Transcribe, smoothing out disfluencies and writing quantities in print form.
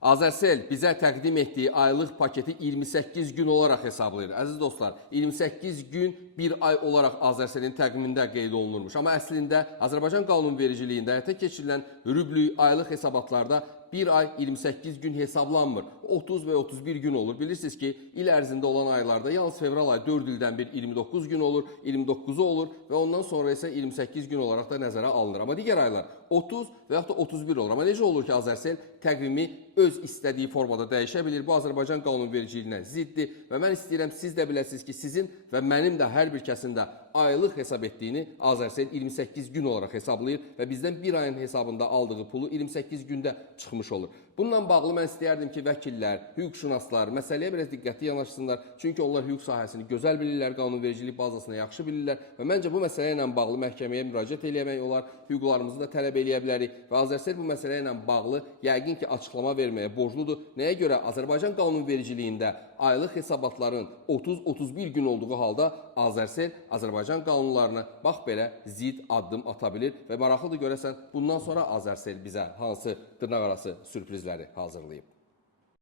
Azərcell bizə təqdim etdiyi aylıq paketi 28 gün olaraq hesablayır. Əziz dostlar, 28 gün bir ay olaraq Azərcellin təqvimində qeyd olunurmuş. Amma əslində Azərbaycan qanunvericiliyində həyata keçirilən rüblü aylıq hesabatlarda bir ay 28 gün hesablanmır. 30 və 31 gün olur. Bilirsiniz ki, il ərzində olan aylarda yalnız fevral ayı 4 ildən bir 29 gün olur, 29'u olur və ondan sonra isə 28 gün olaraq da nəzərə alınır. Amma digər aylar 30 və yaxud da 31 olur. Amma necə olur ki, Azərcell təqvimi öz istədiyi formada dəyişə bilir. Bu Azərbaycan qanunvericiliyinə ziddir və mən istəyirəm siz də biləsiniz ki, sizin və mənim də hər bir kəsin də aylıq hesab etdiyini Azərcell 28 gün olaraq hesablayır və bizdən bir ayın hesabında aldığı pulu 28 gündə çıxmış olur. Bununla bağlı mən istəyərdim ki, vəkillər, hüquqşünaslar məsələyə biraz diqqətli yanaşsınlar. Çünki onlar hüquq sahəsini gözəl bilirlər, qanunvericilik bazasını yaxşı bilirlər və məncə bu məsələ ilə bağlı məhkəməyə müraciət eləmək olar, hüquqlarımızı da tələb eləyə bilərik və Azərcell bu məsələ ilə bağlı yəqin ki, açıqlama verməyə borcludur. Nəyə görə? Azərbaycan qanunvericiliyində aylıq hesabatların 30-31 gün olduğu halda Azərcell Azərbaycan qanunlarına bax belə zid addım ata bilir və maraqlıdır görəsən bundan sonra Azərcell bizə hansı dırnaqarası sürprizləri hazırlayıb.